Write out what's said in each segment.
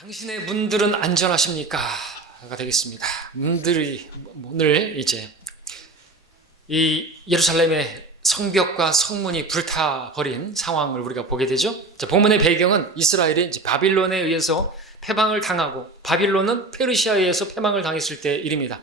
당신의 문들은 안전하십니까? 가 되겠습니다. 문들이 오늘 이제 이 예루살렘의 성벽과 성문이 불타버린 상황을 우리가 보게 되죠. 자, 본문의 배경은 이스라엘이 이제 바빌론에 의해서 패망을 당하고 바빌론은 페르시아에 의해서 패망을 당했을 때 일입니다.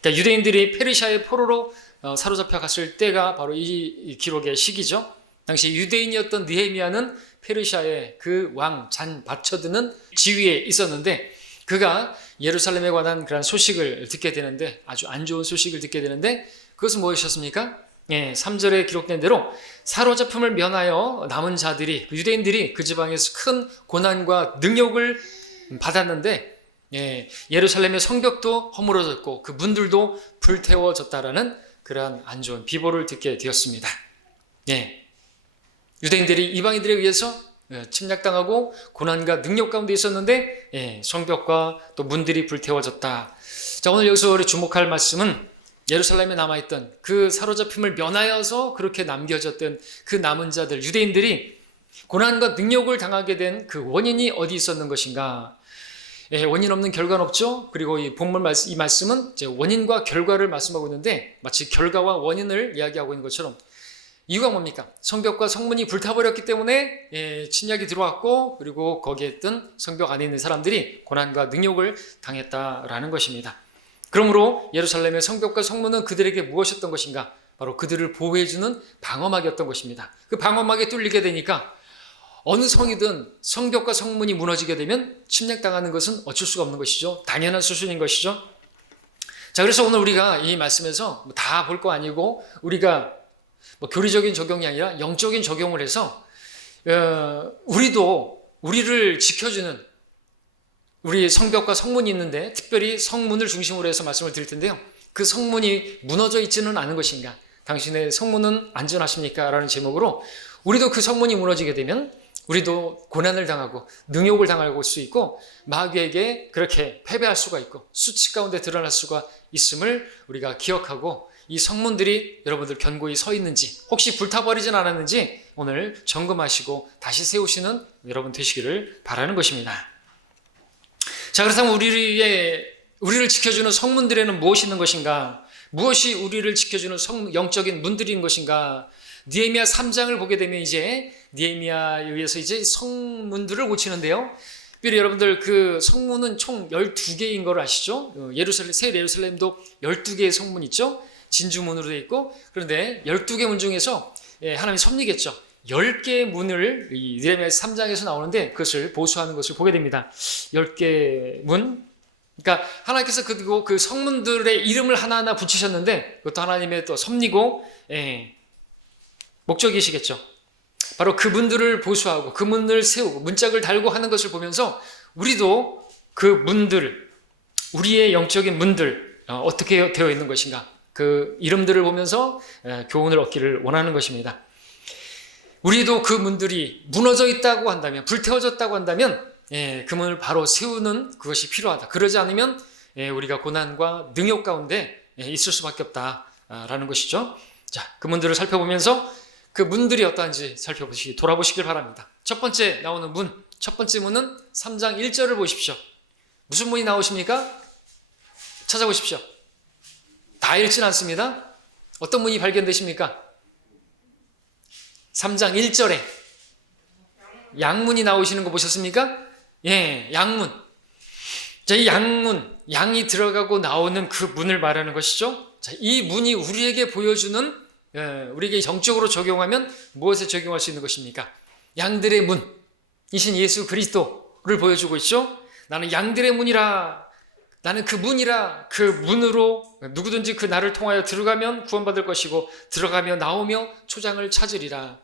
그러니까 유대인들이 페르시아의 포로로 사로잡혀 갔을 때가 바로 이 기록의 시기죠. 당시 유대인이었던 느헤미야는 페르시아의 그 왕 잔 받쳐드는 지위에 있었는데 그가 예루살렘에 관한 그런 소식을 듣게 되는데 아주 안 좋은 소식을 듣게 되는데 그것은 무엇이었습니까? 3절에 기록된 대로 사로잡힘을 면하여 남은 자들이 유대인들이 그 지방에서 큰 고난과 능욕을 받았는데 예루살렘의 성벽도 허물어졌고 그 문들도 불태워졌다라는 그러한 안 좋은 비보를 듣게 되었습니다. 유대인들이 이방인들에 의해서 침략당하고 고난과 능력 가운데 있었는데 성벽과 또 문들이 불태워졌다. 자, 오늘 여기서 우리 주목할 말씀은 예루살렘에 남아있던 그 사로잡힘을 면하여서 그렇게 남겨졌던 그 남은 자들 유대인들이 고난과 능력을 당하게 된 그 원인이 어디 있었는 것인가? 원인 없는 결과는 없죠. 그리고 이 본문 말씀, 이 말씀은 이제 원인과 결과를 말씀하고 있는데 마치 결과와 원인을 이야기하고 있는 것처럼 이유가 뭡니까? 성벽과 성문이 불타버렸기 때문에 침략이 들어왔고 그리고 거기에 있던 성벽 안에 있는 사람들이 고난과 능욕을 당했다라는 것입니다. 그러므로 예루살렘의 성벽과 성문은 그들에게 무엇이었던 것인가? 바로 그들을 보호해주는 방어막이었던 것입니다. 그 방어막에 뚫리게 되니까 어느 성이든 성벽과 성문이 무너지게 되면 침략당하는 것은 어쩔 수가 없는 것이죠. 당연한 수순인 것이죠. 자, 그래서 오늘 우리가 이 말씀에서 다 볼 거 아니고 우리가 교리적인 적용이 아니라 영적인 적용을 해서 우리도 우리를 지켜주는 우리 성벽과 성문이 있는데 특별히 성문을 중심으로 해서 말씀을 드릴 텐데요. 그 성문이 무너져 있지는 않은 것인가? 당신의 성문은 안전하십니까? 라는 제목으로 우리도 그 성문이 무너지게 되면 우리도 고난을 당하고 능욕을 당할 수 있고 마귀에게 그렇게 패배할 수가 있고 수치 가운데 드러날 수가 있음을 우리가 기억하고 이 성문들이 여러분들 견고히 서 있는지 혹시 불타버리진 않았는지 오늘 점검하시고 다시 세우시는 여러분 되시기를 바라는 것입니다. 자, 그렇다면 우리를 지켜주는 성문들에는 무엇이 있는 것인가? 무엇이 우리를 지켜주는 영적인 문들인 것인가? 느헤미야 3장을 보게 되면 이제 느헤미야에 의해서 이제 성문들을 고치는데요. 특별히 여러분들 그 성문은 총 12개인 걸 아시죠? 새 예루살렘도 12개의 성문 있죠? 진주문으로 되어 있고 그런데 12개 문 중에서 하나님이 섭리겠죠. 10개의 문을 이 느헤미야 3장에서 나오는데 그것을 보수하는 것을 보게 됩니다. 10개 문. 그러니까 하나님께서 그 성문들의 이름을 하나하나 붙이셨는데 그것도 하나님의 또 섭리고 목적이시겠죠. 바로 그 문들을 보수하고 그 문을 세우고 문짝을 달고 하는 것을 보면서 우리도 그 문들, 우리의 영적인 문들 어떻게 되어 있는 것인가? 그 이름들을 보면서 교훈을 얻기를 원하는 것입니다. 우리도 그 문들이 무너져 있다고 한다면, 불태워졌다고 한다면 그 문을 바로 세우는 그것이 필요하다. 그러지 않으면 우리가 고난과 능욕 가운데 있을 수밖에 없다라는 것이죠. 자, 그 문들을 살펴보면서 그 문들이 어떠한지 돌아보시길 바랍니다. 첫 번째 나오는 문, 첫 번째 문은 3장 1절을 보십시오. 무슨 문이 나오십니까? 찾아보십시오. 다 읽진 않습니다. 어떤 문이 발견되십니까? 3장 1절에 양문이 나오시는 거 보셨습니까? 양문. 자, 이 양문, 양이 들어가고 나오는 그 문을 말하는 것이죠. 자, 이 문이 우리에게 보여주는 우리에게 정적으로 적용하면 무엇에 적용할 수 있는 것입니까? 양들의 문이신 예수 그리스도를 보여주고 있죠. 나는 양들의 문이라, 나는 그 문이라, 그 문으로 누구든지 그 나를 통하여 들어가면 구원받을 것이고 들어가며 나오며 초장을 찾으리라.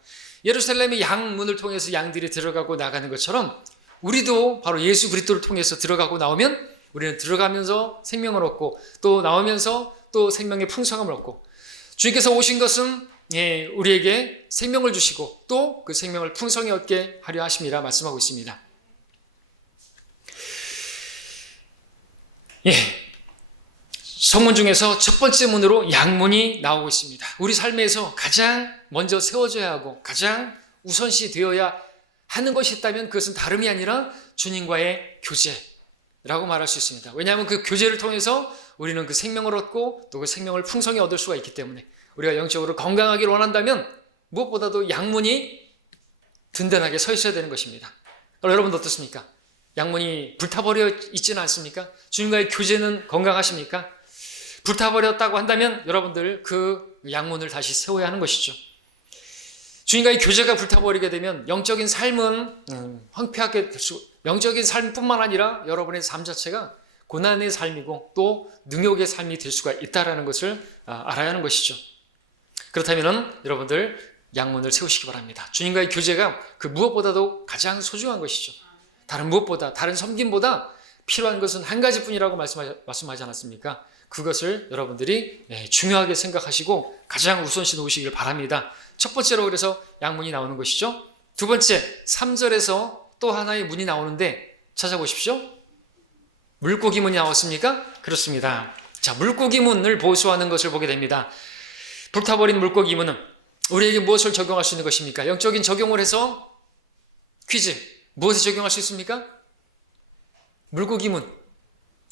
예루살렘의 양문을 통해서 양들이 들어가고 나가는 것처럼 우리도 바로 예수 그리스도를 통해서 들어가고 나오면 우리는 들어가면서 생명을 얻고 또 나오면서 또 생명의 풍성함을 얻고 주님께서 오신 것은 우리에게 생명을 주시고 또 그 생명을 풍성히 얻게 하려 하심이라 말씀하고 있습니다. 성문 중에서 첫 번째 문으로 양문이 나오고 있습니다. 우리 삶에서 가장 먼저 세워져야 하고 가장 우선시 되어야 하는 것이 있다면 그것은 다름이 아니라 주님과의 교제라고 말할 수 있습니다. 왜냐하면 그 교제를 통해서 우리는 그 생명을 얻고 또 그 생명을 풍성히 얻을 수가 있기 때문에 우리가 영적으로 건강하기를 원한다면 무엇보다도 양문이 든든하게 서 있어야 되는 것입니다. 여러분 어떻습니까? 양문이 불타버려 있지는 않습니까? 주님과의 교제는 건강하십니까? 불타버렸다고 한다면 여러분들 그 양문을 다시 세워야 하는 것이죠. 주님과의 교제가 불타버리게 되면 영적인 삶은 황폐하게 될 수, 영적인 삶뿐만 아니라 여러분의 삶 자체가 고난의 삶이고 또 능욕의 삶이 될 수가 있다는 것을 알아야 하는 것이죠. 그렇다면 여러분들 양문을 세우시기 바랍니다. 주님과의 교제가 그 무엇보다도 가장 소중한 것이죠. 다른 무엇보다, 다른 섬김보다 필요한 것은 한 가지뿐이라고 말씀하지 않았습니까? 그것을 여러분들이 중요하게 생각하시고 가장 우선시 놓으시길 바랍니다. 첫 번째로 그래서 양문이 나오는 것이죠. 두 번째, 3절에서 또 하나의 문이 나오는데 찾아보십시오. 물고기 문이 나왔습니까? 그렇습니다. 자, 물고기 문을 보수하는 것을 보게 됩니다. 불타버린 물고기 문은 우리에게 무엇을 적용할 수 있는 것입니까? 영적인 적용을 해서 퀴즈, 무엇에 적용할 수 있습니까? 물고기 문.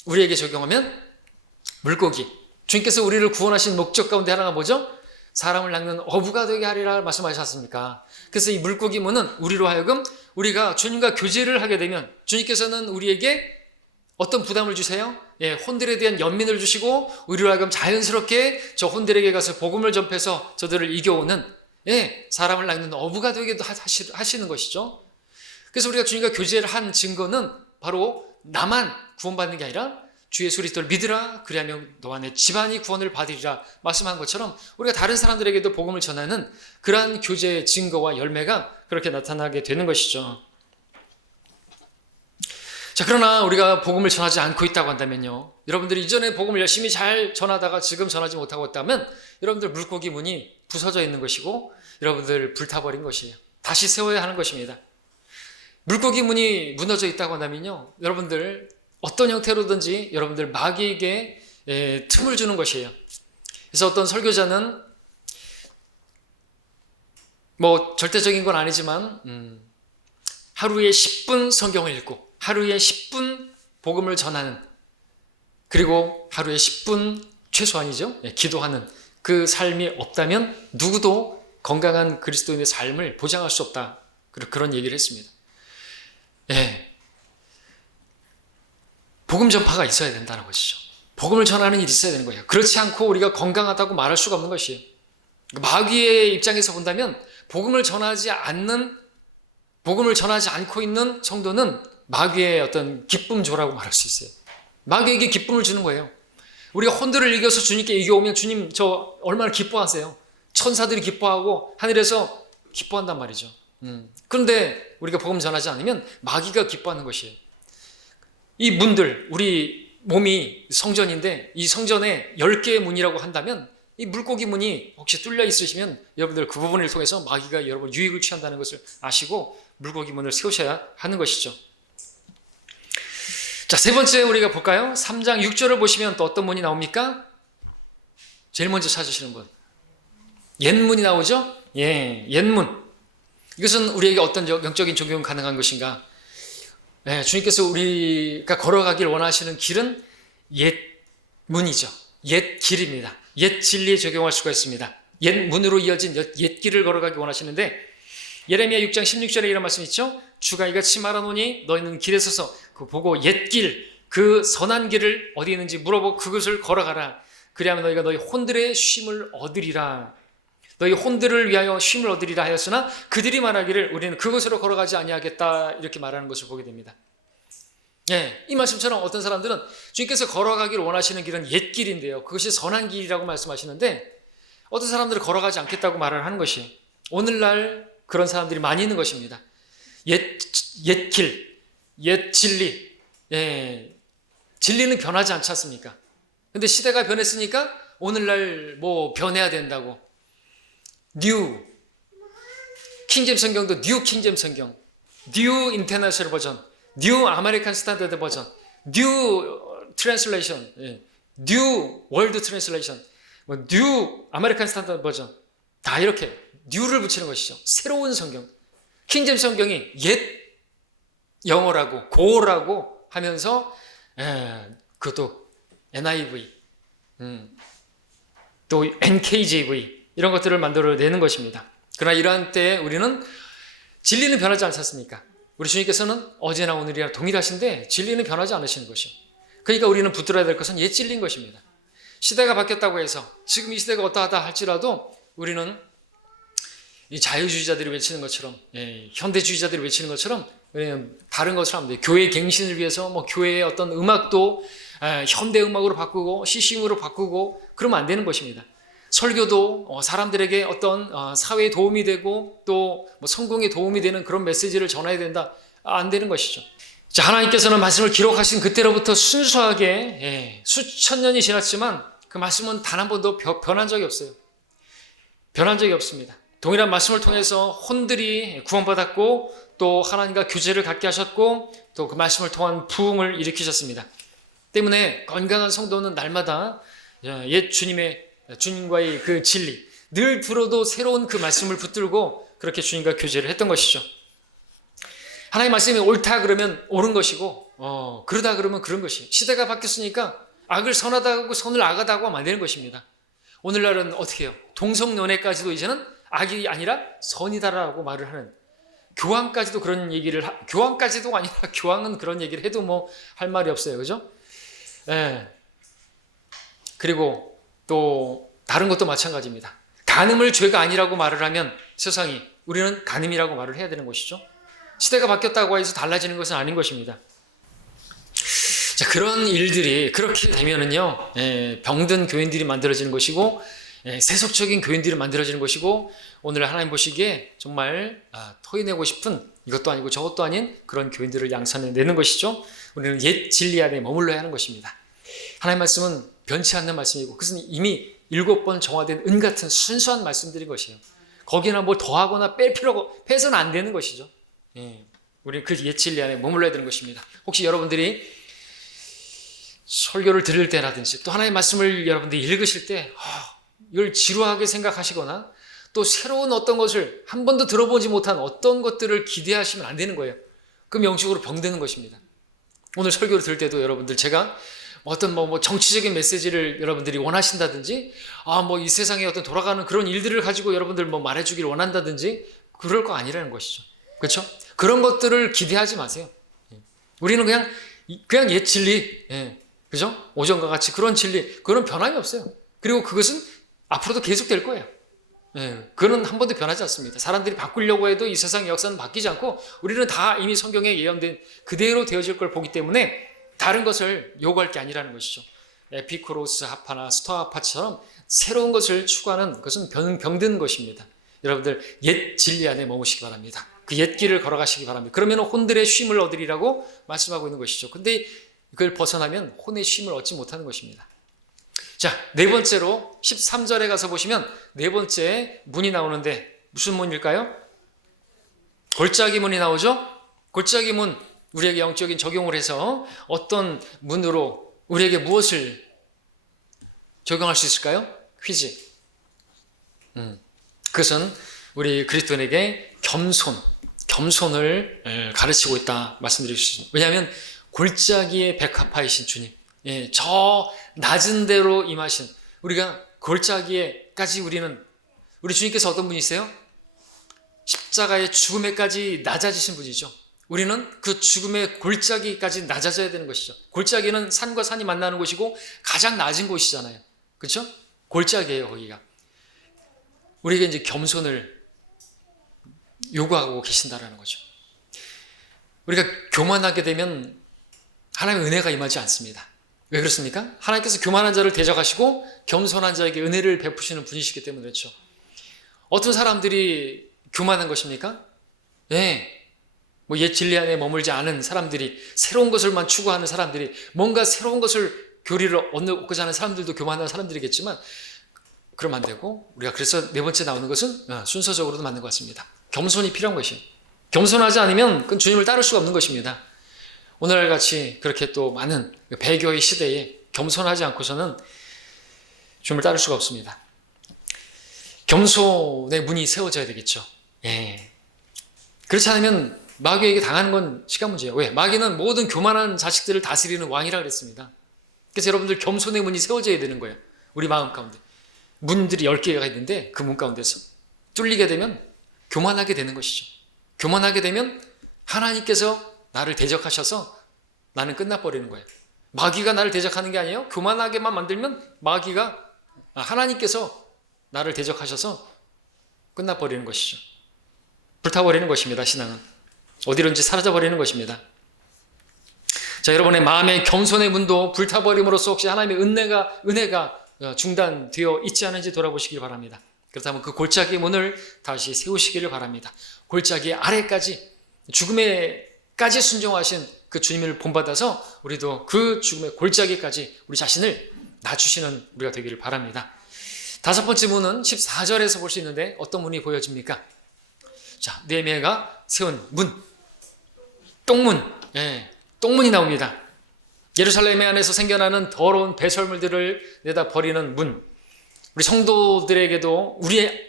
우리에게 적용하면 물고기. 주님께서 우리를 구원하신 목적 가운데 하나가 뭐죠? 사람을 낚는 어부가 되게 하리라 말씀하셨습니까? 그래서 이 물고기 문은 우리로 하여금 우리가 주님과 교제를 하게 되면 주님께서는 우리에게 어떤 부담을 주세요? 혼들에 대한 연민을 주시고 우리로 하여금 자연스럽게 저 혼들에게 가서 복음을 전해서 저들을 이겨오는 사람을 낚는 어부가 되기도 하시는 것이죠. 그래서 우리가 주님과 교제를 한 증거는 바로 나만 구원받는 게 아니라 주 예수 그리스도를 믿으라 그리하면 너와 내 집안이 구원을 받으리라 말씀한 것처럼 우리가 다른 사람들에게도 복음을 전하는 그러한 교제의 증거와 열매가 그렇게 나타나게 되는 것이죠. 자, 그러나 우리가 복음을 전하지 않고 있다고 한다면요, 여러분들이 이전에 복음을 열심히 잘 전하다가 지금 전하지 못하고 있다면 여러분들 물고기 문이 부서져 있는 것이고 여러분들 불타버린 것이에요. 다시 세워야 하는 것입니다. 물고기 문이 무너져 있다고 한다면요, 여러분들 어떤 형태로든지 여러분들 마귀에게 틈을 주는 것이에요. 그래서 어떤 설교자는 뭐 절대적인 건 아니지만 하루에 10분 성경을 읽고 하루에 10분 복음을 전하는, 그리고 하루에 10분 최소한이죠, 기도하는 그 삶이 없다면 누구도 건강한 그리스도인의 삶을 보장할 수 없다, 그런 얘기를 했습니다. 복음 전파가 있어야 된다는 것이죠. 복음을 전하는 일이 있어야 되는 거예요. 그렇지 않고 우리가 건강하다고 말할 수가 없는 것이에요. 마귀의 입장에서 본다면 복음을 전하지 않고 있는 성도는 마귀의 어떤 기쁨조라고 말할 수 있어요. 마귀에게 기쁨을 주는 거예요. 우리가 혼들을 이겨서 주님께 이겨오면 주님 저 얼마나 기뻐하세요. 천사들이 기뻐하고 하늘에서 기뻐한단 말이죠. 그런데 우리가 복음 전하지 않으면 마귀가 기뻐하는 것이에요. 이 문들, 우리 몸이 성전인데 이 성전에 10개의 문이라고 한다면 이 물고기 문이 혹시 뚫려 있으시면 여러분들 그 부분을 통해서 마귀가 여러분 유익을 취한다는 것을 아시고 물고기 문을 세우셔야 하는 것이죠. 자, 세 번째 우리가 볼까요? 3장 6절을 보시면 또 어떤 문이 나옵니까? 제일 먼저 찾으시는 분. 옛문이 나오죠? 옛문. 이것은 우리에게 어떤 영적인 적용이 가능한 것인가? 주님께서 우리가 걸어가길 원하시는 길은 옛 문이죠. 옛 길입니다. 옛 진리에 적용할 수가 있습니다. 옛 문으로 이어진 옛 길을 걸어가기 원하시는데 예레미야 6장 16절에 이런 말씀이 있죠. 주가 이같이 말하노니 너희는 길에 서서 그 보고 옛 길, 그 선한 길을 어디 있는지 물어보고 그것을 걸어가라. 그리하면 너희가 너희 혼들의 쉼을 얻으리라. 너희 혼들을 위하여 쉼을 얻으리라 하였으나 그들이 말하기를 우리는 그것으로 걸어가지 아니하겠다, 이렇게 말하는 것을 보게 됩니다. 이 말씀처럼 어떤 사람들은 주님께서 걸어가기를 원하시는 길은 옛 길인데요, 그것이 선한 길이라고 말씀하시는데 어떤 사람들은 걸어가지 않겠다고 말을 하는 것이에요. 오늘날 그런 사람들이 많이 있는 것입니다. 옛 길, 옛 진리. 진리는 변하지 않지 않습니까? 근데 시대가 변했으니까 오늘날 뭐 변해야 된다고. 뉴 킹제임스 성경도 뉴 킹제임스 성경, 뉴 인터내셔널 버전, 뉴 아메리칸 스탠다드 버전, 뉴 트랜슬레이션, 뉴 월드 트랜슬레이션, 뉴 아메리칸 스탠다드 버전, 다 이렇게 뉴를 붙이는 것이죠. 새로운 성경. 킹제임스 성경이 옛 영어라고 고어라고 하면서 그것도 NIV, 또 NKJV 이런 것들을 만들어내는 것입니다. 그러나 이러한 때에 우리는 진리는 변하지 않지 않습니까? 우리 주님께서는 어제나 오늘이나 동일하신데 진리는 변하지 않으시는 것이요. 그러니까 우리는 붙들어야 될 것은 옛 진리인 것입니다. 시대가 바뀌었다고 해서 지금 이 시대가 어떠하다 할지라도 우리는 이 자유주의자들이 외치는 것처럼, 현대주의자들이 외치는 것처럼 우리는 다른 것을 하면 돼요. 교회 갱신을 위해서 교회의 어떤 음악도 현대 음악으로 바꾸고 CC음으로 바꾸고 그러면 안 되는 것입니다. 설교도 사람들에게 어떤 사회에 도움이 되고 또 성공에 도움이 되는 그런 메시지를 전해야 된다. 안 되는 것이죠. 자, 하나님께서는 말씀을 기록하신 그때로부터 순수하게 수천 년이 지났지만 그 말씀은 단 한 번도 변한 적이 없어요. 변한 적이 없습니다. 동일한 말씀을 통해서 혼들이 구원받았고 또 하나님과 교제를 갖게 하셨고 또 그 말씀을 통한 부흥을 일으키셨습니다. 때문에 건강한 성도는 날마다 옛 주님과의 그 진리, 늘 들어도 새로운 그 말씀을 붙들고 그렇게 주님과 교제를 했던 것이죠. 하나님의 말씀이 옳다 그러면 옳은 것이고 그러다 그러면 그런 것이에요. 시대가 바뀌었으니까 악을 선하다고 선을 악하다고 하면 안 되는 것입니다. 오늘날은 어떻게 해요? 동성연애까지도 이제는 악이 아니라 선이다라고 말을 하는, 교황까지도 그런 얘기를 교황까지도 아니라 교황은 그런 얘기를 해도 할 말이 없어요. 그죠? 그리고 또 다른 것도 마찬가지입니다. 간음을 죄가 아니라고 말을 하면 세상이 우리는 간음이라고 말을 해야 되는 것이죠. 시대가 바뀌었다고 해서 달라지는 것은 아닌 것입니다. 자, 그런 일들이 그렇게 되면은요, 병든 교인들이 만들어지는 것이고, 세속적인 교인들이 만들어지는 것이고, 오늘 하나님 보시기에 정말 토해내고 싶은 이것도 아니고 저것도 아닌 그런 교인들을 양산해내는 것이죠. 우리는 옛 진리 안에 머물러야 하는 것입니다. 하나님 말씀은 변치 않는 말씀이고 그것은 이미 7번 정화된 은 같은 순수한 말씀들인 것이에요. 거기나 뭘 더하거나 뺄 필요가, 빼서는 안 되는 것이죠. 우리는 그 옛 진리 안에 머물러야 되는 것입니다. 혹시 여러분들이 설교를 들을 때라든지 또 하나님의 말씀을 여러분들이 읽으실 때 이걸 지루하게 생각하시거나 또 새로운 어떤 것을 한 번도 들어보지 못한 어떤 것들을 기대하시면 안 되는 거예요. 그럼 영적으로 병드는 것입니다. 오늘 설교를 들을 때도 여러분들 제가 어떤 정치적인 메시지를 여러분들이 원하신다든지 이 세상에 어떤 돌아가는 그런 일들을 가지고 여러분들 말해주기를 원한다든지 그럴 거 아니라는 것이죠. 그렇죠? 그런 것들을 기대하지 마세요. 우리는 그냥 옛 진리, 그죠? 오전과 같이 그런 진리, 그런 변함이 없어요. 그리고 그것은 앞으로도 계속될 거예요. 그거는 한 번도 변하지 않습니다. 사람들이 바꾸려고 해도 이 세상의 역사는 바뀌지 않고 우리는 다 이미 성경에 예언된 그대로 되어질 걸 보기 때문에 다른 것을 요구할 게 아니라는 것이죠. 에피쿠로스 하파나 스토아파처럼 새로운 것을 추구하는 것은 병든 것입니다. 여러분들 옛 진리 안에 머무시기 바랍니다. 그 옛 길을 걸어가시기 바랍니다. 그러면 혼들의 쉼을 얻으리라고 말씀하고 있는 것이죠. 근데 그걸 벗어나면 혼의 쉼을 얻지 못하는 것입니다. 자, 네 번째로 13절에 가서 보시면 네 번째 문이 나오는데 무슨 문일까요? 골짜기 문이 나오죠? 골짜기 문, 우리에게 영적인 적용을 해서 어떤 문으로 우리에게 무엇을 적용할 수 있을까요? 퀴즈. 그것은 우리 그리스도인에게 겸손을 가르치고 있다 말씀드릴 수 있습니다. 왜냐하면 골짜기의 백합화이신 주님, 저 낮은 데로 임하신 우리가 골짜기에까지 우리 주님께서 어떤 분이세요? 십자가의 죽음에까지 낮아지신 분이죠. 우리는 그 죽음의 골짜기까지 낮아져야 되는 것이죠. 골짜기는 산과 산이 만나는 곳이고 가장 낮은 곳이잖아요. 그렇죠? 골짜기예요, 거기가. 우리에게 이제 겸손을 요구하고 계신다라는 거죠. 우리가 교만하게 되면 하나님의 은혜가 임하지 않습니다. 왜 그렇습니까? 하나님께서 교만한 자를 대적하시고 겸손한 자에게 은혜를 베푸시는 분이시기 때문에 그렇죠. 어떤 사람들이 교만한 것입니까? 옛 진리 안에 머물지 않은 사람들이, 새로운 것을만 추구하는 사람들이, 뭔가 새로운 것을 교리를 얻고자 하는 사람들도 교만한 사람들이겠지만 그러면 안 되고, 우리가 그래서 네 번째 나오는 것은 순서적으로도 맞는 것 같습니다. 겸손이 필요한 것이에요. 겸손하지 않으면 그건 주님을 따를 수가 없는 것입니다. 오늘날 같이 그렇게 또 많은 배교의 시대에 겸손하지 않고서는 주님을 따를 수가 없습니다. 겸손의 문이 세워져야 되겠죠. 그렇지 않으면 마귀에게 당하는 건 시간 문제예요. 왜? 마귀는 모든 교만한 자식들을 다스리는 왕이라 그랬습니다. 그래서 여러분들 겸손의 문이 세워져야 되는 거예요. 우리 마음 가운데. 문들이 10개가 있는데 그 문 가운데서 뚫리게 되면 교만하게 되는 것이죠. 교만하게 되면 하나님께서 나를 대적하셔서 나는 끝나버리는 거예요. 마귀가 나를 대적하는 게 아니에요. 교만하게만 만들면 하나님께서 나를 대적하셔서 끝나버리는 것이죠. 불타버리는 것입니다. 신앙은 어디론지 사라져버리는 것입니다. 자, 여러분의 마음의 겸손의 문도 불타버림으로써 혹시 하나님의 은혜가 중단되어 있지 않은지 돌아보시길 바랍니다. 그렇다면 그 골짜기 문을 다시 세우시기를 바랍니다. 골짜기 아래까지 죽음에까지 순종하신 그 주님을 본받아서 우리도 그 죽음의 골짜기까지 우리 자신을 낮추시는 우리가 되기를 바랍니다. 다섯 번째 문은 14절에서 볼 수 있는데 어떤 문이 보여집니까? 자, 느헤미야가 세운 문, 똥문, 똥문이 나옵니다. 예루살렘 안에서 생겨나는 더러운 배설물들을 내다 버리는 문. 우리 성도들에게도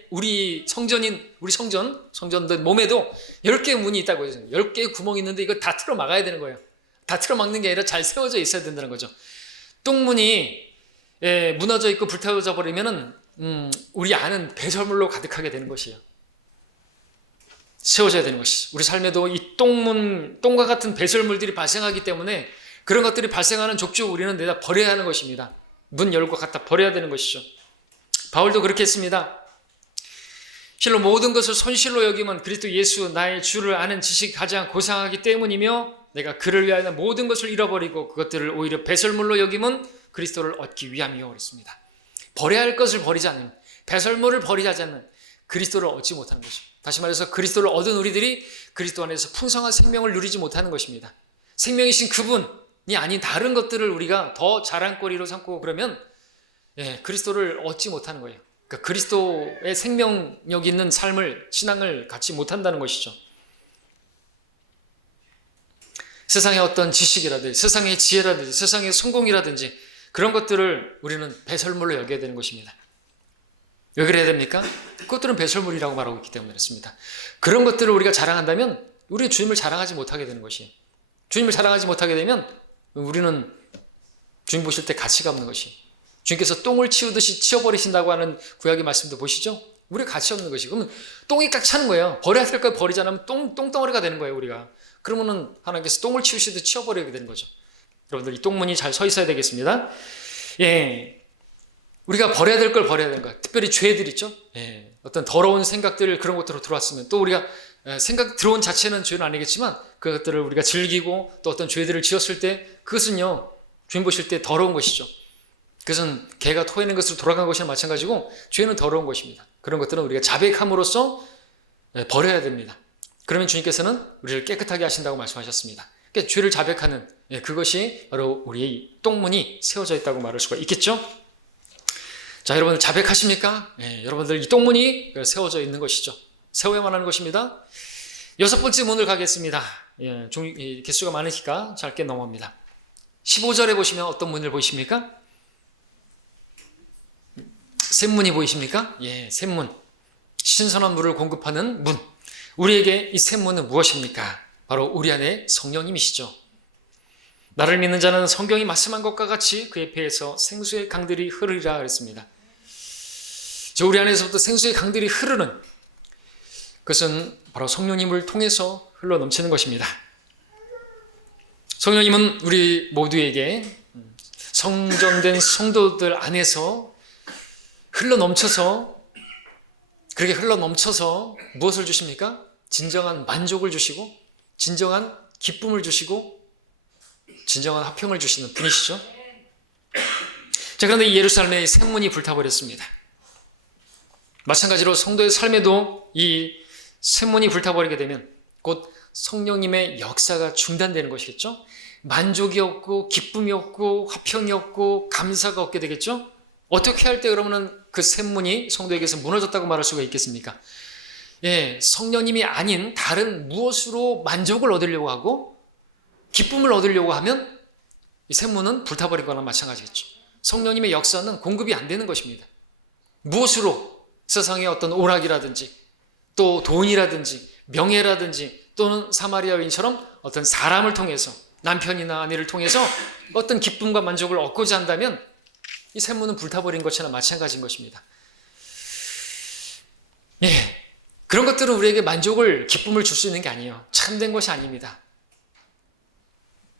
우리 성전들 몸에도 10개의 문이 있다고 해요. 10개의 구멍이 있는데 이거 다 틀어 막아야 되는 거예요. 다 틀어 막는 게 아니라 잘 세워져 있어야 된다는 거죠. 똥문이 무너져 있고 불태워져 버리면은 우리 안은 배설물로 가득하게 되는 것이에요. 세워져야 되는 것이죠. 우리 삶에도 이 똥과 같은 배설물들이 발생하기 때문에 그런 것들이 발생하는 족족 우리는 내다 버려야 하는 것입니다. 문 열고 갖다 버려야 되는 것이죠. 바울도 그렇게 했습니다. 실로 모든 것을 손실로 여기면 그리스도 예수 나의 주를 아는 지식이 가장 고상하기 때문이며 내가 그를 위하여 모든 것을 잃어버리고 그것들을 오히려 배설물로 여기면 그리스도를 얻기 위함이요 그랬습니다. 버려야 할 것을 버리지 않는, 배설물을 버리지 않는 그리스도를 얻지 못하는 것이죠. 다시 말해서 그리스도를 얻은 우리들이 그리스도 안에서 풍성한 생명을 누리지 못하는 것입니다. 생명이신 그분이 아닌 다른 것들을 우리가 더 자랑거리로 삼고 그러면 그리스도를 얻지 못하는 거예요. 그러니까 그리스도의 생명력 있는 신앙을 갖지 못한다는 것이죠. 세상의 어떤 지식이라든지 세상의 지혜라든지 세상의 성공이라든지 그런 것들을 우리는 배설물로 여겨야 되는 것입니다. 왜 그래야 됩니까? 그것들은 배설물이라고 말하고 있기 때문에 그렇습니다. 그런 것들을 우리가 자랑한다면 우리 주님을 자랑하지 못하게 되는 것이에요. 주님을 자랑하지 못하게 되면 우리는 주님 보실 때 가치가 없는 것이에요. 주님께서 똥을 치우듯이 치워버리신다고 하는 구약의 말씀도 보시죠? 우리가 가치 없는 것이. 그러면 똥이 꽉 차는 거예요. 버려야 될 걸 버리지 않으면 똥덩어리가 되는 거예요, 우리가. 그러면은 하나님께서 똥을 치우시듯 치워버리게 되는 거죠. 여러분들 이 똥문이 잘 서 있어야 되겠습니다. 우리가 버려야 될 걸 버려야 되는 거예요. 특별히 죄들 있죠? 어떤 더러운 생각들 그런 것들로 들어왔으면 또 우리가 생각 들어온 자체는 죄는 아니겠지만 그것들을 우리가 즐기고 또 어떤 죄들을 지었을 때 그것은요, 주님 보실 때 더러운 것이죠. 그것은 개가 토해낸 것으로 돌아간 것이나 마찬가지고 죄는 더러운 것입니다. 그런 것들은 우리가 자백함으로써 버려야 됩니다. 그러면 주님께서는 우리를 깨끗하게 하신다고 말씀하셨습니다. 그러니까 죄를 자백하는 그것이 바로 우리의 똥문이 세워져 있다고 말할 수가 있겠죠. 자, 여러분들 자백하십니까? 여러분들 이 똥문이 세워져 있는 것이죠. 세워야만 하는 것입니다. 여섯 번째 문을 가겠습니다. 개수가 많으니까 짧게 넘어갑니다. 15절에 보시면 어떤 문을 보이십니까? 샘문이 보이십니까? 샘문. 신선한 물을 공급하는 문. 우리에게 이 샘문은 무엇입니까? 바로 우리 안에 성령님이시죠. 나를 믿는 자는 성경이 말씀한 것과 같이 그의 배에서 생수의 강들이 흐르리라 그랬습니다. 우리 안에서부터 생수의 강들이 흐르는 그것은 바로 성령님을 통해서 흘러 넘치는 것입니다. 성령님은 우리 모두에게 성전된 성도들 안에서 흘러 넘쳐서 무엇을 주십니까? 진정한 만족을 주시고 진정한 기쁨을 주시고 진정한 화평을 주시는 분이시죠. 자, 그런데 이 예루살렘의 샘문이 불타버렸습니다. 마찬가지로 성도의 삶에도 이 샘문이 불타버리게 되면 곧 성령님의 역사가 중단되는 것이겠죠. 만족이 없고 기쁨이 없고 화평이 없고 감사가 없게 되겠죠. 어떻게 할 때 그러면 그 샘문이 성도에게서 무너졌다고 말할 수가 있겠습니까? 성령님이 아닌 다른 무엇으로 만족을 얻으려고 하고 기쁨을 얻으려고 하면 이 샘문은 불타버린 거나 마찬가지겠죠. 성령님의 역사는 공급이 안 되는 것입니다. 무엇으로? 세상의 어떤 오락이라든지 또 돈이라든지 명예라든지 또는 사마리아 여인처럼 어떤 사람을 통해서 남편이나 아내를 통해서 어떤 기쁨과 만족을 얻고자 한다면 이 샘문은 불타버린 것이나 마찬가지인 것입니다. 예, 그런 것들은 우리에게 만족을, 기쁨을 줄 수 있는 게 아니에요. 참된 것이 아닙니다.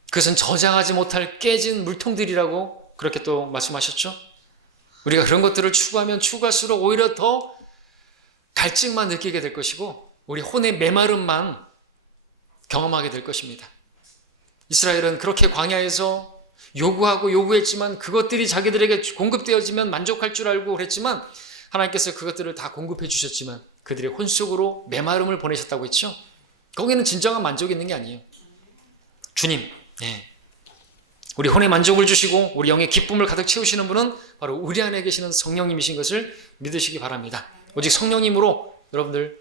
그것은 저장하지 못할 깨진 물통들이라고 그렇게 또 말씀하셨죠. 우리가 그런 것들을 추구하면 추구할수록 오히려 더 갈증만 느끼게 될 것이고 우리 혼의 메마름만 경험하게 될 것입니다. 이스라엘은 그렇게 광야에서 요구하고 요구했지만 그것들이 자기들에게 공급되어지면 만족할 줄 알고 그랬지만 하나님께서 그것들을 다 공급해 주셨지만 그들의 혼 속으로 메마름을 보내셨다고 했죠. 거기는 진정한 만족이 있는 게 아니에요. 주님, 우리 혼에 만족을 주시고 우리 영의 기쁨을 가득 채우시는 분은 바로 우리 안에 계시는 성령님이신 것을 믿으시기 바랍니다. 오직 성령님으로 여러분들,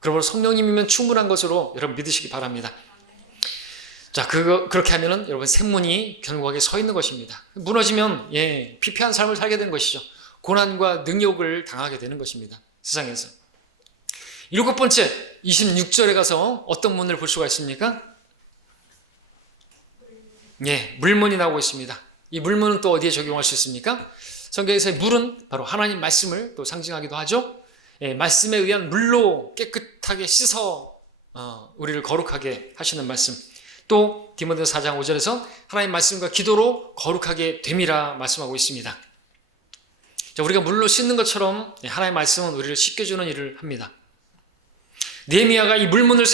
그러므로 성령님이면 충분한 것으로 여러분 믿으시기 바랍니다. 자, 그렇게 하면은 여러분 샘문이 견고하게 서 있는 것입니다. 무너지면 피폐한 삶을 살게 되는 것이죠. 고난과 능욕을 당하게 되는 것입니다. 세상에서. 7번째, 26절에 가서 어떤 문을 볼 수가 있습니까? 물문이 나오고 있습니다. 이 물문은 또 어디에 적용할 수 있습니까? 성경에서의 물은 바로 하나님 말씀을 또 상징하기도 하죠. 말씀에 의한 물로 깨끗하게 씻어 우리를 거룩하게 하시는 말씀. 또 디모데서 4장 5절에서 하나님 말씀과 기도로 거룩하게 됨이라 말씀하고 있습니다. 자, 우리가 물로 씻는 것처럼 하나님 말씀은 우리를 씻겨주는 일을 합니다. 느헤미야가 이 물문을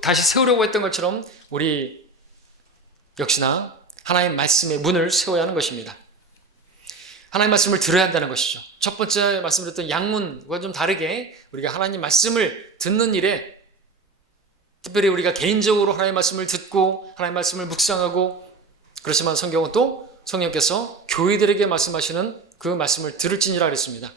다시 세우려고 했던 것처럼 우리 역시나 하나님 말씀의 문을 세워야 하는 것입니다. 하나님 말씀을 들어야 한다는 것이죠. 첫 번째 말씀드렸던 양문과 좀 다르게 우리가 하나님 말씀을 듣는 일에 특별히 우리가 개인적으로 하나님 말씀을 듣고 하나님 말씀을 묵상하고 그렇지만 성경은 또 성령께서 교회들에게 말씀하시는 그 말씀을 들을지니라 그랬습니다.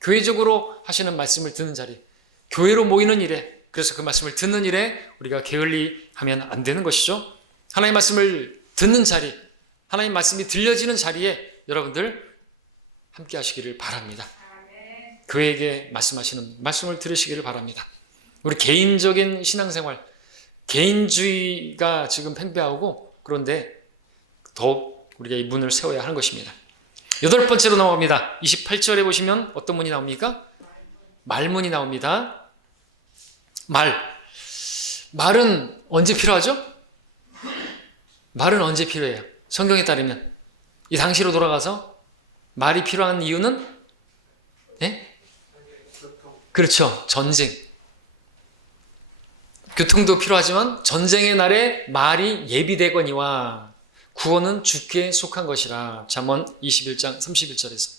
교회적으로 하시는 말씀을 듣는 자리, 교회로 모이는 일에, 그래서 그 말씀을 듣는 일에 우리가 게을리하면 안 되는 것이죠. 하나님 말씀을 듣는 자리, 하나님 말씀이 들려지는 자리에 여러분들 함께 하시기를 바랍니다. 교회에게 말씀하시는 말씀을 들으시기를 바랍니다. 우리 개인적인 신앙생활, 개인주의가 지금 팽배하고 그런데 더욱 우리가 이 문을 세워야 하는 것입니다. 8번째로 넘어갑니다. 28절에 보시면 어떤 문이 나옵니까? 말문이 나옵니다. 말은 언제 필요하죠? 말은 언제 필요해요? 성경에 따르면 이 당시로 돌아가서 말이 필요한 이유는 그렇죠. 전쟁. 교통도 필요하지만 전쟁의 날에 말이 예비되거니와 구원은 주께 속한 것이라. 잠언 21장 31절에서.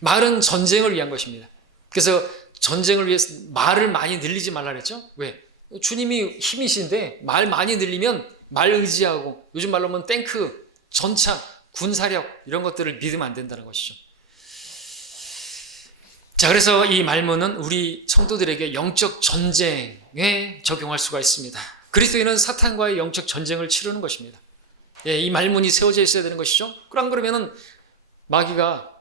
말은 전쟁을 위한 것입니다. 그래서 전쟁을 위해서 말을 많이 늘리지 말라 그랬죠? 왜? 주님이 힘이신데 말 많이 늘리면 말 의지하고 요즘 말로 하면 탱크, 전차, 군사력 이런 것들을 믿으면 안 된다는 것이죠. 자, 그래서 이 말문은 우리 성도들에게 영적 전쟁에 적용할 수가 있습니다. 그리스도인은 사탄과의 영적 전쟁을 치르는 것입니다. 이 말문이 세워져 있어야 되는 것이죠. 안 그러면은 마귀가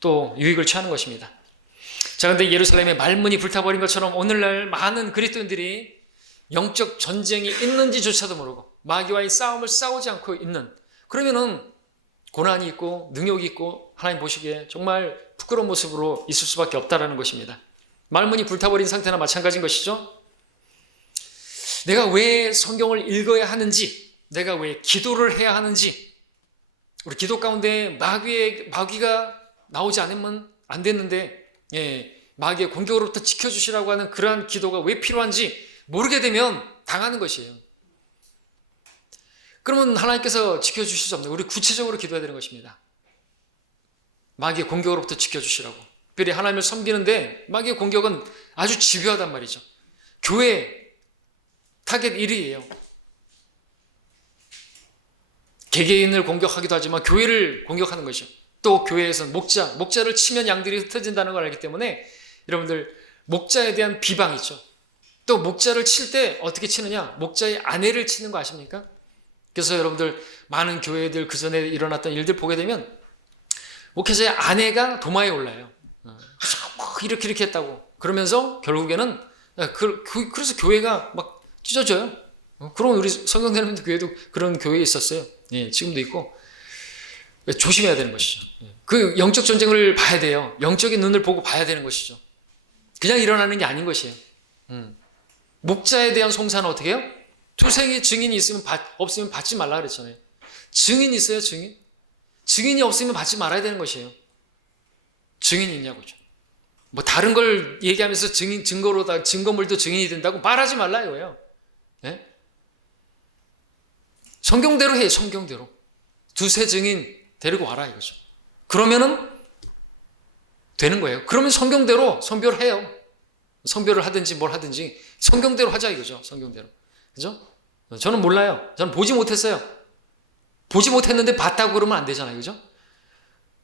또 유익을 취하는 것입니다. 자, 그런데 예루살렘에 말문이 불타버린 것처럼 오늘날 많은 그리스도인들이 영적 전쟁이 있는지조차도 모르고 마귀와의 싸움을 싸우지 않고 있는, 그러면은 고난이 있고 능욕이 있고 하나님 보시기에 정말 부끄러운 모습으로 있을 수밖에 없다라는 것입니다. 말문이 불타버린 상태나 마찬가지인 것이죠. 내가 왜 성경을 읽어야 하는지, 내가 왜 기도를 해야 하는지, 우리 기도 가운데 마귀가 나오지 않으면 안 됐는데 마귀의 공격으로부터 지켜주시라고 하는 그러한 기도가 왜 필요한지 모르게 되면 당하는 것이에요. 그러면 하나님께서 지켜주실 수 없는, 우리 구체적으로 기도해야 되는 것입니다. 마귀의 공격으로부터 지켜주시라고. 특별히 하나님을 섬기는데 마귀의 공격은 아주 집요하단 말이죠. 교회 타겟 1위예요. 개개인을 공격하기도 하지만 교회를 공격하는 것이죠. 또 교회에서는 목자를 치면 양들이 흩어진다는 걸 알기 때문에 여러분들 목자에 대한 비방이 있죠. 또 목자를 칠 때 어떻게 치느냐? 목자의 아내를 치는 거 아십니까? 그래서 여러분들 많은 교회들 그 전에 일어났던 일들 보게 되면 목회자의 아내가 도마에 올라요. 이렇게 했다고. 그러면서 결국에는 그래서 교회가 막 찢어져요. 그럼 우리 성경대는 교회도 그런 교회에 있었어요. 예, 지금도 있고. 조심해야 되는 것이죠. 그 영적 전쟁을 봐야 돼요. 영적인 눈을 보고 봐야 되는 것이죠. 그냥 일어나는 게 아닌 것이에요. 목자에 대한 송사는 어떻게 해요? 투생의 증인이 없으면 받지 말라 그랬잖아요. 증인이 있어요, 증인? 증인이 없으면 받지 말아야 되는 것이에요. 증인이 있냐고죠. 뭐 다른 걸 얘기하면서 증거물도 증인이 된다고 말하지 말라 이거예요. 네? 성경대로 해요, 성경대로. 두세 증인 데리고 와라 이거죠. 그러면은 되는 거예요. 그러면 성경대로 선별을 해요. 선별을 하든지 뭘 하든지 성경대로 하자 이거죠. 성경대로. 그죠? 저는 몰라요. 저는 보지 못했어요. 보지 못했는데 봤다고 그러면 안 되잖아요. 그죠?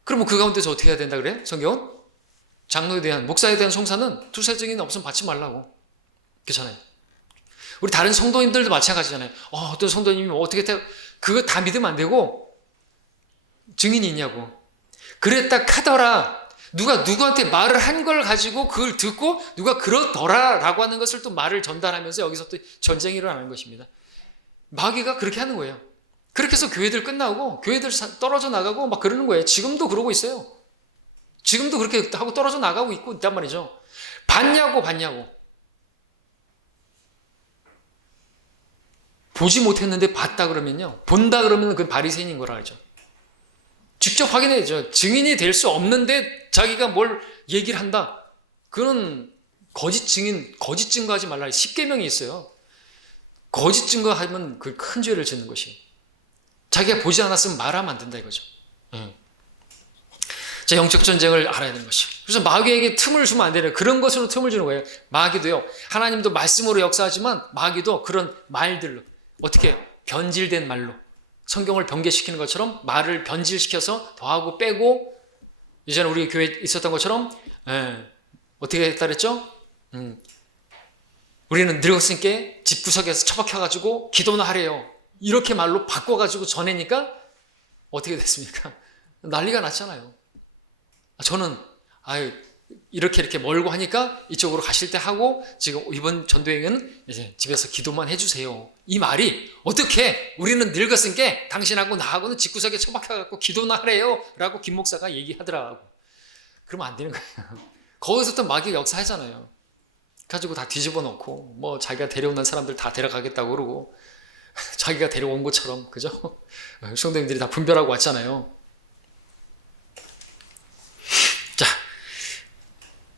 그러면 그 가운데서 어떻게 해야 된다 그래요? 성경은? 장로에 대한, 목사에 대한 송사는 두세 증인 없으면 받지 말라고. 그렇잖아요. 우리 다른 성도님들도 마찬가지잖아요. 어떤 성도님이 어떻게 그거 다 믿으면 안 되고 증인이 있냐고. 그랬다 카더라. 누가 누구한테 말을 한 걸 가지고 그걸 듣고 누가 그러더라 라고 하는 것을 또 말을 전달하면서 여기서 또 전쟁이 일어나는 것입니다. 마귀가 그렇게 하는 거예요. 그렇게 해서 교회들 끝나고 교회들 떨어져 나가고 막 그러는 거예요. 지금도 그러고 있어요. 지금도 그렇게 하고 떨어져 나가고 있단 말이죠. 봤냐고. 보지 못했는데 봤다 그러면요. 본다 그러면 그건 바리새인인 거라 하죠. 직접 확인해야죠. 증인이 될 수 없는데 자기가 뭘 얘기를 한다. 그건 거짓 증인, 거짓 증거하지 말라. 10계명이 있어요. 거짓 증거하면 그 큰 죄를 짓는 것이. 자기가 보지 않았으면 말하면 안 된다 이거죠. 자, 영적 전쟁을 알아야 되는 것이. 그래서 마귀에게 틈을 주면 안 되는 그런 것으로 틈을 주는 거예요. 마귀도요. 하나님도 말씀으로 역사하지만 마귀도 그런 말들로 어떻게 변질된 말로 성경을 변개시키는 것처럼 말을 변질시켜서 더하고 빼고 이전에 우리 교회에 있었던 것처럼 어떻게 했다 그랬죠? 우리는 늙었으니까 집구석에서 처박혀가지고 기도나 하래요. 이렇게 말로 바꿔가지고 전해니까 어떻게 됐습니까? 난리가 났잖아요. 저는 이렇게 멀고 하니까 이쪽으로 가실 때 하고 지금 이번 전도행은 이제 집에서 기도만 해주세요. 이 말이 어떻게 우리는 늙었으니까 당신하고 나하고는 집구석에 처박혀갖고 기도나 하래요 라고 김 목사가 얘기하더라고. 그러면 안 되는 거예요. 거기서 또 마귀가 역사하잖아요. 가지고 다 뒤집어 놓고 뭐 자기가 데려오는 사람들 다 데려가겠다고 그러고 자기가 데려온 것처럼 그죠? 성도님들이 다 분별하고 왔잖아요. 자,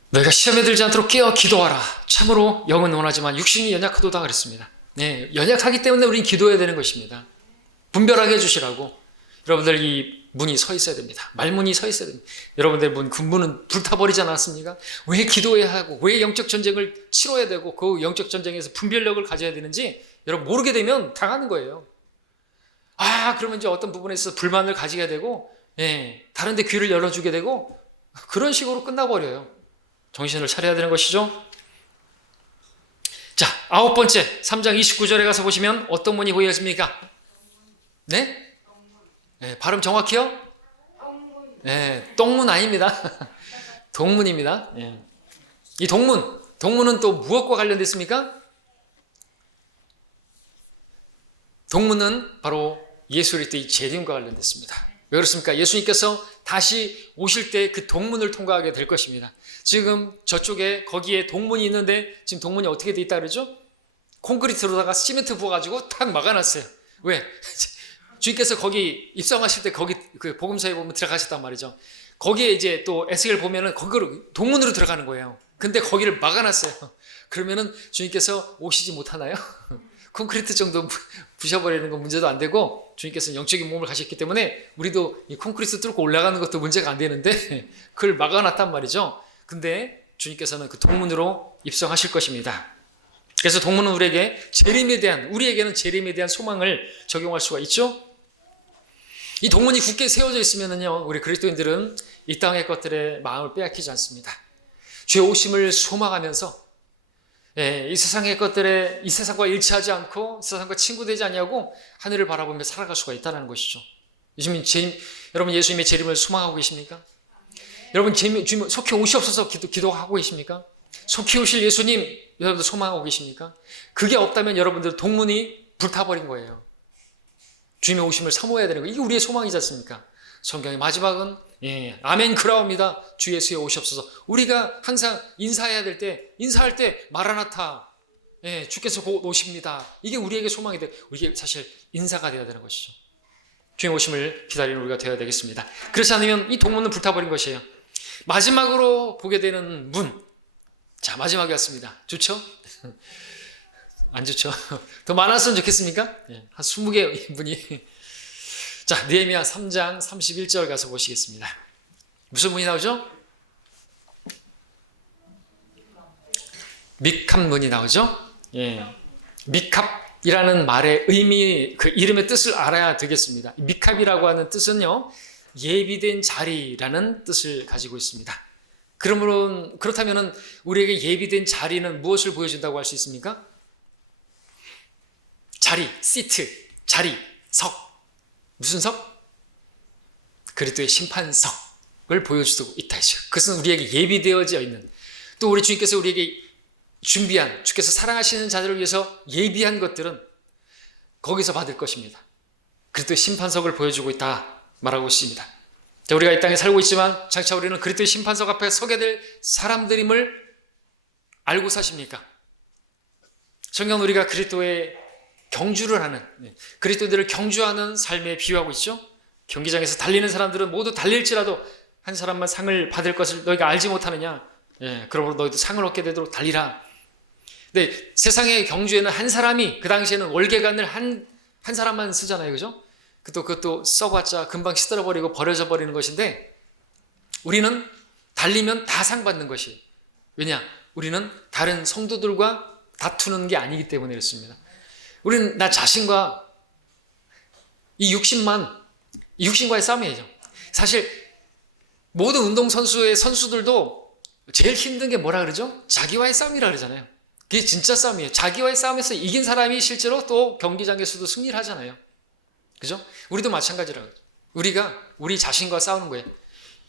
너희가 시험에 들지 않도록 깨어 기도하라. 참으로 영은 원하지만 육신이 연약하도다 그랬습니다. 네, 연약하기 때문에 우리는 기도해야 되는 것입니다. 분별하게 해주시라고. 여러분들 이 문이 서 있어야 됩니다. 말문이 서 있어야 됩니다. 여러분들 그 문은 불타버리지 않았습니까? 왜 기도해야 하고 왜 영적 전쟁을 치러야 되고 그 영적 전쟁에서 분별력을 가져야 되는지 여러분 모르게 되면 당하는 거예요. 그러면 이제 어떤 부분에 있어서 불만을 가지게 되고 다른 데 귀를 열어주게 되고 그런 식으로 끝나버려요. 정신을 차려야 되는 것이죠. 자, 9번째 3장 29절에 가서 보시면 어떤 문이 보여집니까? 네? 발음 정확히요? 똥문 아닙니다. 동문입니다. 이 동문은 또 무엇과 관련되어 있습니까? 동문은 바로 예수 그리스도의 재림과 관련됐습니다. 왜 그렇습니까? 예수님께서 다시 오실 때 그 동문을 통과하게 될 것입니다. 지금 저쪽에 거기에 동문이 있는데 지금 동문이 어떻게 돼 있다 그러죠? 콘크리트로다가 시멘트 부어가지고 탁 막아놨어요. 왜? 주님께서 거기 입성하실 때 거기 그 복음서에 보면 들어가셨단 말이죠. 거기에 이제 또 에스겔 보면은 거기로 동문으로 들어가는 거예요. 근데 거기를 막아놨어요. 그러면은 주님께서 오시지 못하나요? 콘크리트 정도 부셔버리는 건 문제도 안 되고 주님께서는 영적인 몸을 가셨기 때문에 우리도 이 콘크리트 뚫고 올라가는 것도 문제가 안 되는데 그걸 막아놨단 말이죠. 근데 주님께서는 그 동문으로 입성하실 것입니다. 그래서 동문은 우리에게는 재림에 대한 소망을 적용할 수가 있죠. 이 동문이 굳게 세워져 있으면요, 우리 그리스도인들은 이 땅의 것들에 마음을 빼앗기지 않습니다. 죄 오심을 소망하면서 이 세상의 것들에 이 세상과 일치하지 않고 세상과 친구되지 않냐고 하늘을 바라보며 살아갈 수가 있다는 것이죠. 요즘 여러분 예수님의 재림을 소망하고 계십니까? 여러분 주님 속히 오시옵소서 기도하고 계십니까? 속히 오실 예수님 여러분들 소망하고 계십니까? 그게 없다면 여러분들 동문이 불타버린 거예요. 주님의 오심을 사모해야 되는 거예요. 이게 우리의 소망이지 않습니까? 성경의 마지막은 아멘 그라옵니다. 주 예수여 오시옵소서. 우리가 항상 인사해야 될 때, 인사할 때 마라나타, 주께서 곧 오십니다. 이게 우리에게 소망이 돼. 우리에게 사실 인사가 되어야 되는 것이죠. 주의 오심을 기다리는 우리가 되어야 되겠습니다. 그렇지 않으면 이 동문은 불타버린 것이에요. 마지막으로 보게 되는 문. 자, 마지막이 왔습니다. 좋죠? 안 좋죠? 더 많았으면 좋겠습니까? 한 20개 문이. 자, 느헤미야 3장 31절 가서 보시겠습니다. 무슨 문이 나오죠? 미캅 문이 나오죠? 미캅이라는 말의 의미, 그 이름의 뜻을 알아야 되겠습니다. 미캅이라고 하는 뜻은요, 예비된 자리라는 뜻을 가지고 있습니다. 그렇다면 우리에게 예비된 자리는 무엇을 보여준다고 할 수 있습니까? 자리, 시트, 자리, 석. 무슨 석? 그리스도의 심판석을 보여주고 있다. 그것은 우리에게 예비되어져 있는, 또 우리 주님께서 우리에게 준비한, 주께서 사랑하시는 자들을 위해서 예비한 것들은 거기서 받을 것입니다. 그리스도의 심판석을 보여주고 있다 말하고 있습니다. 자, 우리가 이 땅에 살고 있지만 장차 우리는 그리스도의 심판석 앞에 서게 될 사람들임을 알고 사십니까? 성경은 우리가 그리스도의 경주를 하는, 그리스도들을 경주하는 삶에 비유하고 있죠. 경기장에서 달리는 사람들은 모두 달릴지라도 한 사람만 상을 받을 것을 너희가 알지 못하느냐? 그러므로 너희도 상을 얻게 되도록 달리라. 근데 세상의 경주에는 한 사람이, 그 당시에는 월계관을 한 사람만 쓰잖아요. 그죠? 그것도 써봤자 금방 시들어버리고 버려져 버리는 것인데, 우리는 달리면 다 상 받는 것이. 왜냐? 우리는 다른 성도들과 다투는 게 아니기 때문에 그렇습니다. 우리는 나 자신과 이 육신과의 싸움이죠. 사실 모든 운동선수의 선수들도 제일 힘든 게 뭐라 그러죠? 자기와의 싸움이라 그러잖아요. 그게 진짜 싸움이에요. 자기와의 싸움에서 이긴 사람이 실제로 또 경기장에서도 승리를 하잖아요. 그죠? 우리도 마찬가지라고. 우리가 우리 자신과 싸우는 거예요.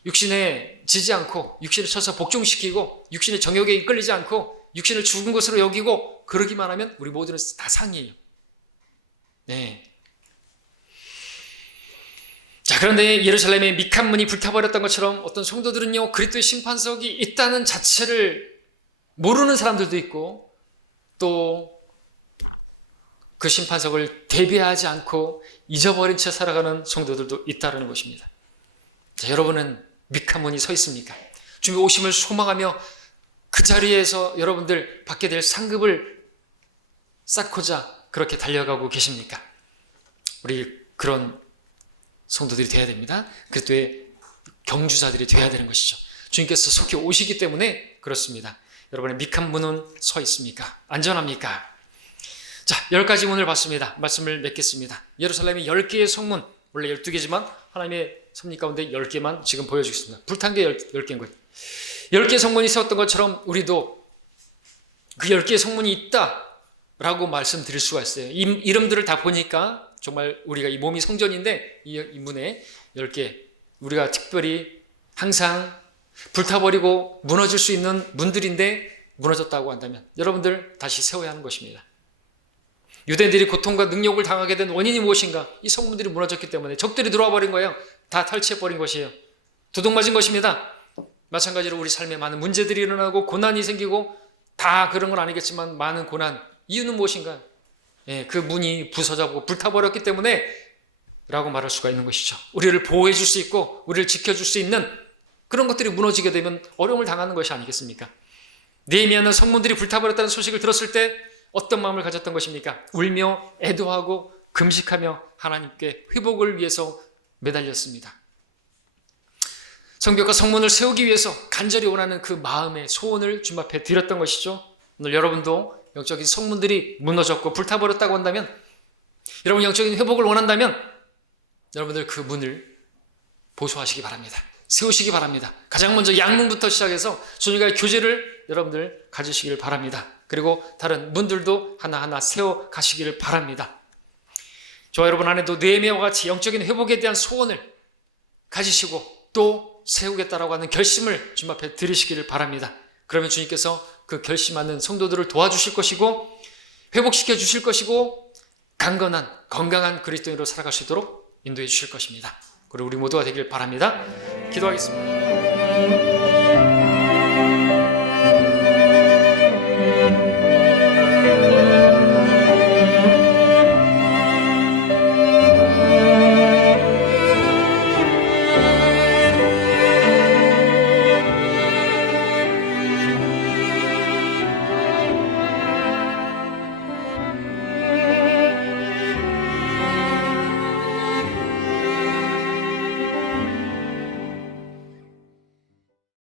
육신에 지지 않고, 육신을 쳐서 복종시키고, 육신의 정욕에 이끌리지 않고, 육신을 죽은 것으로 여기고, 그러기만 하면 우리 모두는 다 상이에요. 자, 그런데 예루살렘의 미캅 문이 불타버렸던 것처럼 어떤 성도들은요, 그리스도의 심판석이 있다는 자체를 모르는 사람들도 있고, 또 그 심판석을 대비하지 않고 잊어버린 채 살아가는 성도들도 있다는 것입니다. 자, 여러분은 미캅 문이 서 있습니까? 주님의 오심을 소망하며 그 자리에서 여러분들 받게 될 상급을 쌓고자 그렇게 달려가고 계십니까? 우리 그런 성도들이 되어야 됩니다. 그리스도의 경주자들이 되어야 되는 것이죠. 주님께서 속히 오시기 때문에 그렇습니다. 여러분의 미캅 문은 서 있습니까? 안전합니까? 자, 10가지 문을 봤습니다. 말씀을 맺겠습니다. 예루살렘의 10개의 성문, 원래 12개지만 하나님의 섭리 가운데 10개만 지금 보여주겠습니다. 불탄 게 10개인 거예요. 10개의 성문이 있었던 것처럼 우리도 그 10개의 성문이 있다라고 말씀드릴 수가 있어요. 이 이름들을 다 보니까 정말 우리가 이 몸이 성전인데 이 문에 10개, 우리가 특별히 항상 불타버리고 무너질 수 있는 문들인데 무너졌다고 한다면 여러분들 다시 세워야 하는 것입니다. 유대인들이 고통과 능욕을 당하게 된 원인이 무엇인가? 이 성문들이 무너졌기 때문에 적들이 들어와 버린 거예요. 다 탈취해버린 것이에요. 도둑맞은 것입니다. 마찬가지로 우리 삶에 많은 문제들이 일어나고 고난이 생기고 다 그런 건 아니겠지만 많은 고난, 이유는 무엇인가? 그 문이 부서져고 불타버렸기 때문에 라고 말할 수가 있는 것이죠. 우리를 보호해 줄 수 있고 우리를 지켜줄 수 있는 그런 것들이 무너지게 되면 어려움을 당하는 것이 아니겠습니까? 느헤미야는 성문들이 불타버렸다는 소식을 들었을 때 어떤 마음을 가졌던 것입니까? 울며 애도하고 금식하며 하나님께 회복을 위해서 매달렸습니다. 성벽과 성문을 세우기 위해서 간절히 원하는 그 마음의 소원을 주님 앞에 드렸던 것이죠. 오늘 여러분도 영적인 성문들이 무너졌고 불타버렸다고 한다면, 여러분 영적인 회복을 원한다면 여러분들 그 문을 보수하시기 바랍니다. 세우시기 바랍니다. 가장 먼저 양문부터 시작해서 주님과의 교제를 여러분들 가지시기를 바랍니다. 그리고 다른 문들도 하나하나 세워 가시기를 바랍니다. 저와 여러분 안에도 느헤미야와 같이 영적인 회복에 대한 소원을 가지시고 또 세우겠다라고 하는 결심을 주님 앞에 드리시기를 바랍니다. 그러면 주님께서 그 결심하는 성도들을 도와주실 것이고 회복시켜 주실 것이고 강건한 건강한 그리스도인으로 살아갈 수 있도록 인도해 주실 것입니다. 그리고 우리 모두가 되길 바랍니다. 기도하겠습니다.